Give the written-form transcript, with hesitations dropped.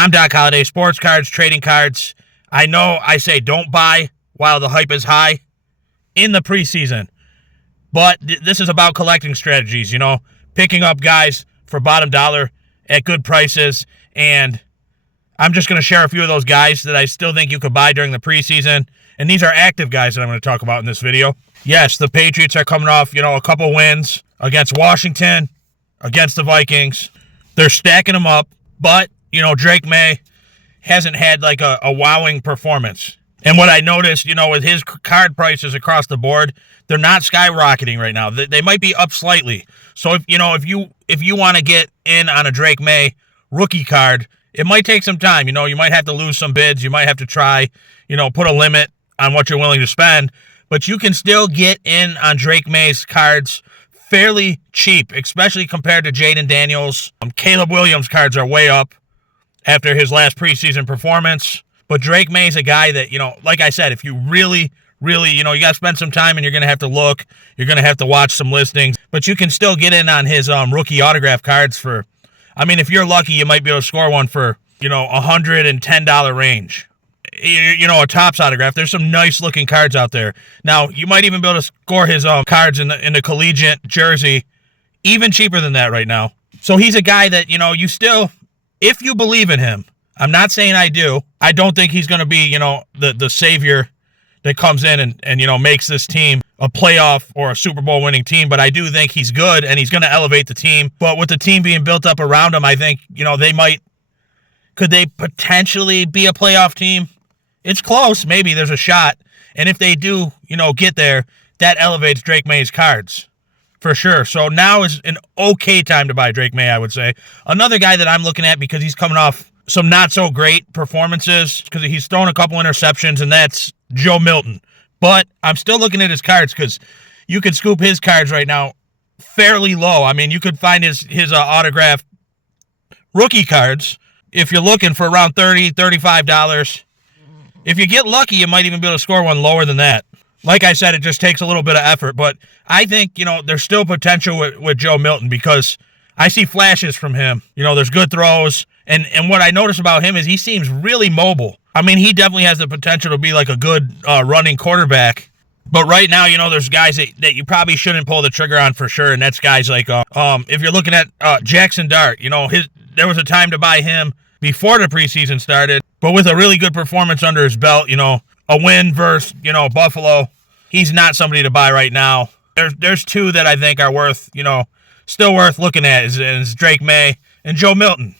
I'm Doc Holliday, sports cards, trading cards. I know I say don't buy while the hype is high in the preseason, but this is about collecting strategies, picking up guys for bottom dollar at good prices, and I'm just going to share a few of those guys that I still think you could buy during the preseason, and these are active guys that I'm going to talk about in this video. Yes, the Patriots are coming off, a couple wins against Washington, against the Vikings. They're stacking them up, but, Drake May hasn't had like a wowing performance. And what I noticed, with his card prices across the board, they're not skyrocketing right now. They might be up slightly. So if you want to get in on a Drake May rookie card, it might take some time. You might have to lose some bids. You might have to try, put a limit on what you're willing to spend. But you can still get in on Drake May's cards fairly cheap, especially compared to Jaden Daniels. Caleb Williams cards are way up after his last preseason performance. But Drake May's a guy that, like I said, if you really, you got to spend some time and you're going to have to look. You're going to have to watch some listings. But you can still get in on his rookie autograph cards for, if you're lucky, you might be able to score one for, $110 range. A Topps autograph. There's some nice looking cards out there. Now, you might even be able to score his cards in the collegiate jersey even cheaper than that right now. So he's a guy that, you still, if you believe in him, I'm not saying I do. I don't think he's going to be, the savior that comes in and makes this team a playoff or a Super Bowl winning team. But I do think he's good and he's going to elevate the team. But with the team being built up around him, I think, could they potentially be a playoff team? It's close. Maybe there's a shot. And if they do, get there, that elevates Drake May's cards for sure. So now is an okay time to buy Drake May, I would say. Another guy that I'm looking at because he's coming off some not so great performances because he's thrown a couple interceptions, and that's Joe Milton. But I'm still looking at his cards because you could scoop his cards right now fairly low. You could find his autographed rookie cards if you're looking for around $30, $35. If you get lucky, you might even be able to score one lower than that. Like I said, it just takes a little bit of effort. But I think, there's still potential with Joe Milton because I see flashes from him. There's good throws. And what I notice about him is he seems really mobile. He definitely has the potential to be like a good running quarterback. But right now, there's guys that you probably shouldn't pull the trigger on for sure. And that's guys like, if you're looking at Jackson Dart, there was a time to buy him before the preseason started. But with a really good performance under his belt, a win versus, Buffalo, he's not somebody to buy right now. There's two that I think are worth, still worth looking at is Drake May and Joe Milton.